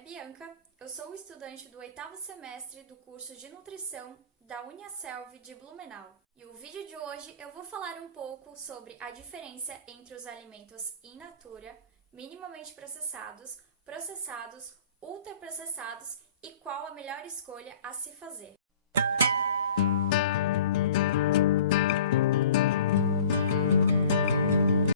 é Bianca, eu sou estudante do 8º semestre do curso de Nutrição da Uniaselv de Blumenau. E o vídeo de hoje eu vou falar um pouco sobre a diferença entre os alimentos in natura, minimamente processados, processados, ultraprocessados e qual a melhor escolha a se fazer.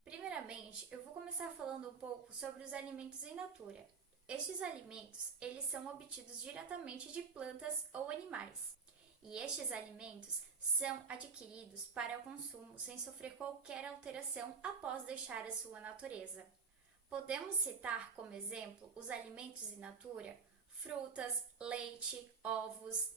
Primeiramente, eu vou começar falando um pouco sobre os alimentos in natura. Estes alimentos, eles são obtidos diretamente de plantas ou animais. E estes alimentos são adquiridos para o consumo sem sofrer qualquer alteração após deixar a sua natureza. Podemos citar como exemplo os alimentos in natura, frutas, leite, ovos.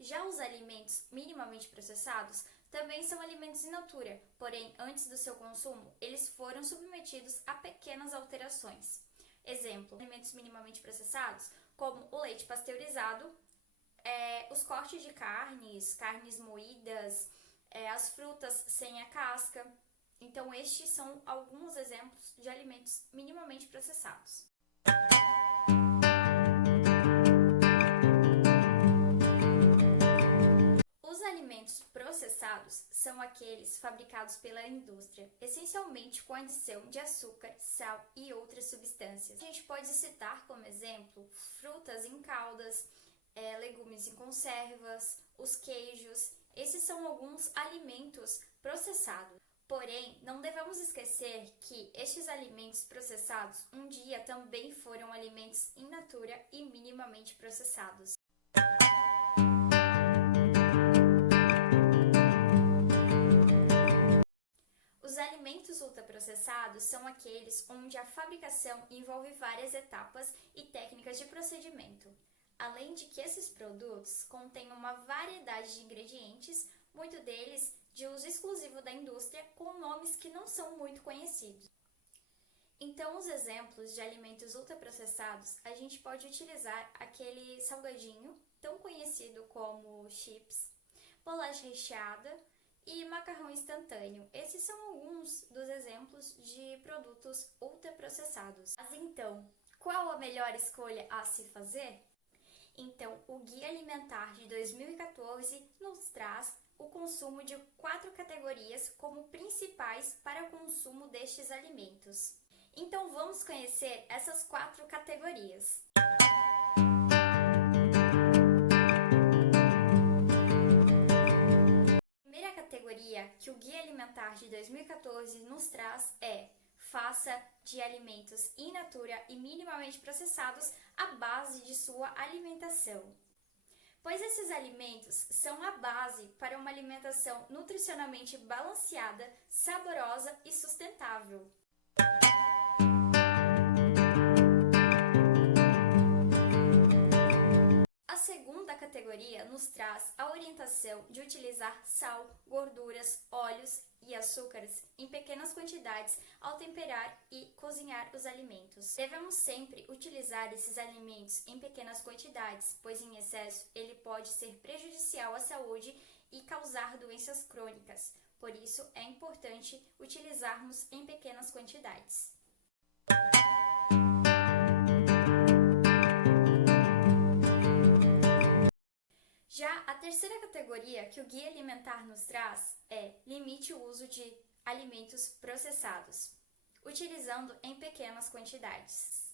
Já os alimentos minimamente processados também são alimentos in natura, porém, antes do seu consumo, eles foram submetidos a pequenas alterações. Exemplo, alimentos minimamente processados, como o leite pasteurizado, os cortes de carnes moídas, as frutas sem a casca. Então, estes são alguns exemplos de alimentos minimamente processados. Processados são aqueles fabricados pela indústria, essencialmente com adição de açúcar, sal e outras substâncias. A gente pode citar como exemplo frutas em caldas, legumes em conservas, os queijos. Esses são alguns alimentos processados. Porém, não devemos esquecer que estes alimentos processados um dia também foram alimentos in natura e minimamente processados. Os alimentos ultraprocessados são aqueles onde a fabricação envolve várias etapas e técnicas de procedimento, além de que esses produtos contêm uma variedade de ingredientes, muito deles de uso exclusivo da indústria, com nomes que não são muito conhecidos. Então, os exemplos de alimentos ultraprocessados, a gente pode utilizar aquele salgadinho, tão conhecido como chips, bolacha recheada, e macarrão instantâneo. Esses são alguns dos exemplos de produtos ultraprocessados. Mas então, qual a melhor escolha a se fazer? Então, o Guia Alimentar de 2014 nos traz o consumo de 4 categorias como principais para o consumo destes alimentos. Então, vamos conhecer essas 4 categorias. Que o Guia Alimentar de 2014 nos traz faça de alimentos in natura e minimamente processados a base de sua alimentação. Pois esses alimentos são a base para uma alimentação nutricionalmente balanceada, saborosa e sustentável. Categoria nos traz a orientação de utilizar sal, gorduras, óleos e açúcares em pequenas quantidades ao temperar e cozinhar os alimentos. Devemos sempre utilizar esses alimentos em pequenas quantidades, pois em excesso ele pode ser prejudicial à saúde e causar doenças crônicas. Por isso é importante utilizarmos em pequenas quantidades. Já a terceira categoria que o Guia Alimentar nos traz limite o uso de alimentos processados, utilizando em pequenas quantidades.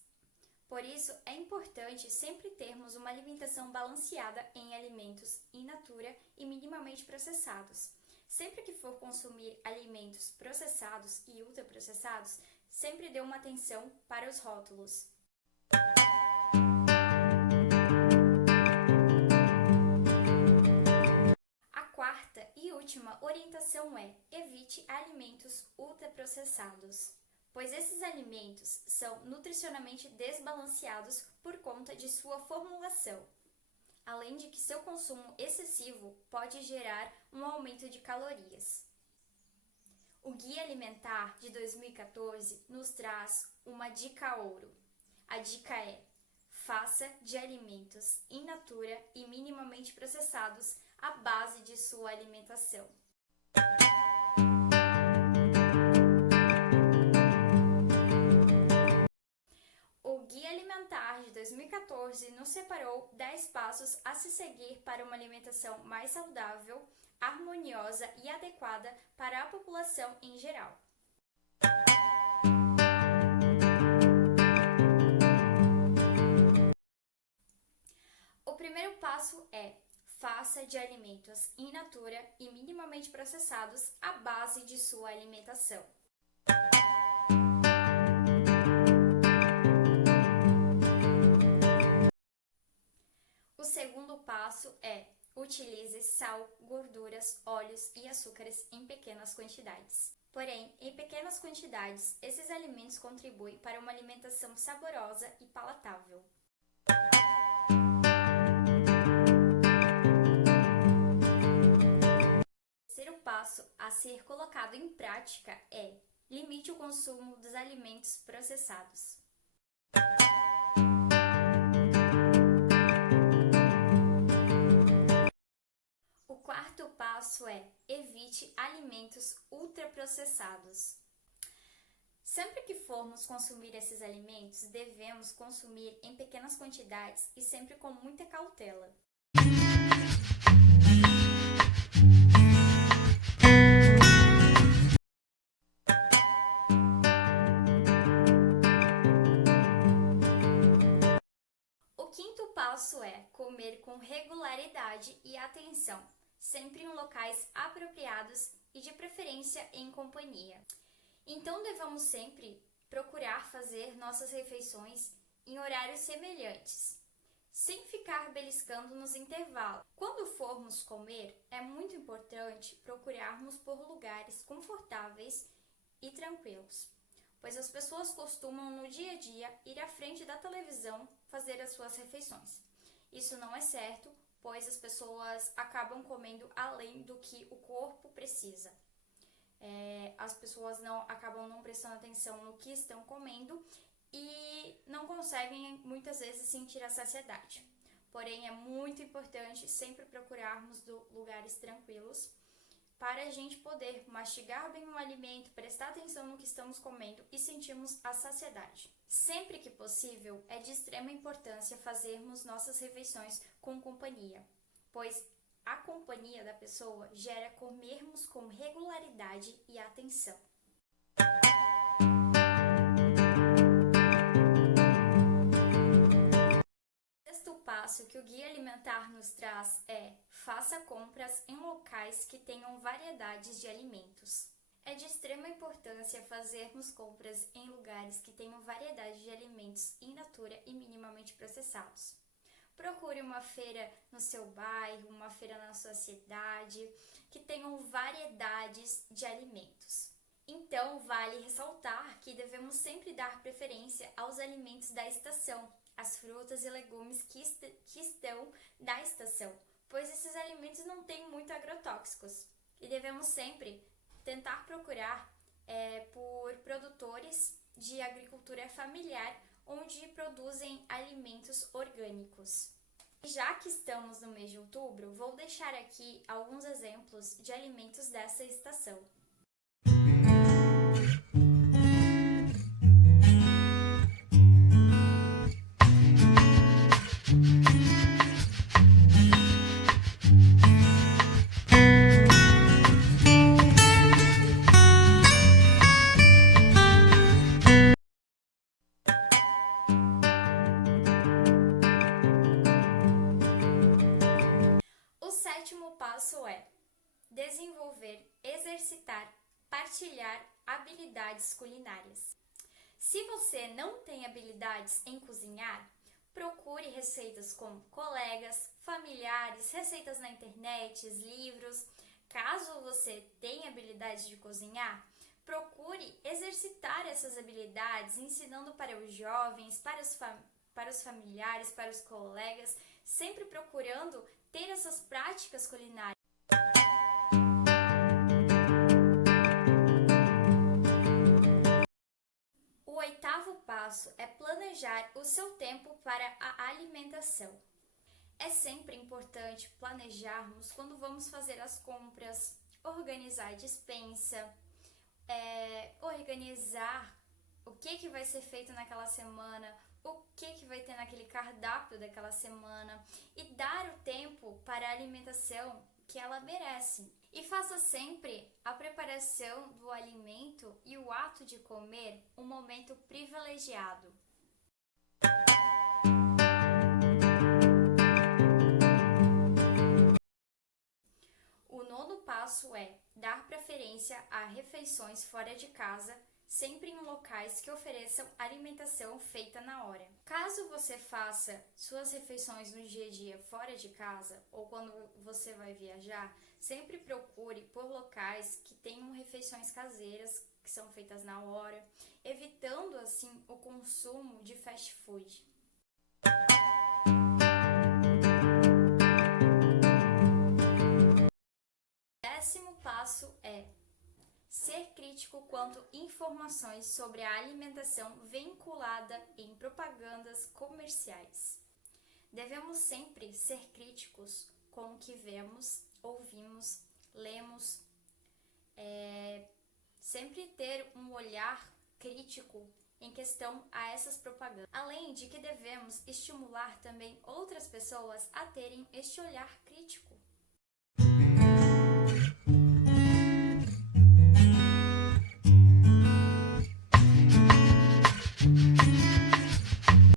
Por isso, é importante sempre termos uma alimentação balanceada em alimentos in natura e minimamente processados. Sempre que for consumir alimentos processados e ultraprocessados, sempre dê uma atenção para os rótulos. Última orientação evite alimentos ultraprocessados, pois esses alimentos são nutricionalmente desbalanceados por conta de sua formulação, além de que seu consumo excessivo pode gerar um aumento de calorias. O Guia Alimentar de 2014 nos traz uma dica ouro. A dica faça de alimentos in natura e minimamente processados a base de sua alimentação. Alimentar de 2014 nos separou 10 passos a se seguir para uma alimentação mais saudável, harmoniosa e adequada para a população em geral. O primeiro passo é: faça de alimentos in natura e minimamente processados a base de sua alimentação. O segundo passo é: utilize sal, gorduras, óleos e açúcares em pequenas quantidades. Porém, em pequenas quantidades, esses alimentos contribuem para uma alimentação saborosa e palatável. O terceiro passo a ser colocado em prática é: limite o consumo dos alimentos processados. O quarto passo é: evite alimentos ultraprocessados. Sempre que formos consumir esses alimentos, devemos consumir em pequenas quantidades e sempre com muita cautela. O quinto passo é comer com regularidade e atenção, sempre em locais apropriados e de preferência em companhia. Então devemos sempre procurar fazer nossas refeições em horários semelhantes, sem ficar beliscando nos intervalos. Quando formos comer, é muito importante procurarmos por lugares confortáveis e tranquilos, pois as pessoas costumam no dia a dia ir à frente da televisão fazer as suas refeições. Isso não é certo, pois as pessoas acabam comendo além do que o corpo precisa. As pessoas acabam não prestando atenção no que estão comendo e não conseguem muitas vezes sentir a saciedade. Porém, é muito importante sempre procurarmos lugares tranquilos para a gente poder mastigar bem o alimento, prestar atenção no que estamos comendo e sentirmos a saciedade. Sempre que possível, é de extrema importância fazermos nossas refeições com companhia, pois a companhia da pessoa gera comermos com regularidade e atenção. O sexto passo que o Guia Alimentar nos traz é: faça compras em locais que tenham variedades de alimentos. É de extrema importância fazermos compras em lugares que tenham variedade de alimentos in natura e minimamente processados. Procure uma feira no seu bairro, uma feira na sua cidade, que tenham variedades de alimentos. Então, vale ressaltar que devemos sempre dar preferência aos alimentos da estação, as frutas e legumes que estão da estação, pois esses alimentos não têm muito agrotóxicos. E devemos sempre tentar procurar por produtores de agricultura familiar, onde produzem alimentos orgânicos. E já que estamos no mês de outubro, vou deixar aqui alguns exemplos de alimentos dessa estação. O sétimo passo é desenvolver, exercitar, partilhar habilidades culinárias. Se você não tem habilidades em cozinhar, procure receitas com colegas, familiares, receitas na internet, livros. Caso você tenha habilidades de cozinhar, procure exercitar essas habilidades, ensinando para os jovens, para os familiares, para os colegas, sempre procurando ter essas práticas culinárias. O oitavo passo é planejar o seu tempo para a alimentação. É sempre importante planejarmos quando vamos fazer as compras, organizar a despensa, organizar o que vai ser feito naquela semana, o que vai ter naquele cardápio daquela semana e dar o tempo para a alimentação que ela merece. E faça sempre a preparação do alimento e o ato de comer um momento privilegiado. O nono passo é dar preferência a refeições fora de casa, sempre em locais que ofereçam alimentação feita na hora. Caso você faça suas refeições no dia a dia fora de casa ou quando você vai viajar, sempre procure por locais que tenham refeições caseiras que são feitas na hora, evitando assim o consumo de fast food. Décimo passo é ser crítico quanto informações sobre a alimentação vinculada em propagandas comerciais. Devemos sempre ser críticos com o que vemos, ouvimos, lemos, sempre ter um olhar crítico em questão a essas propagandas. Além de que devemos estimular também outras pessoas a terem este olhar crítico.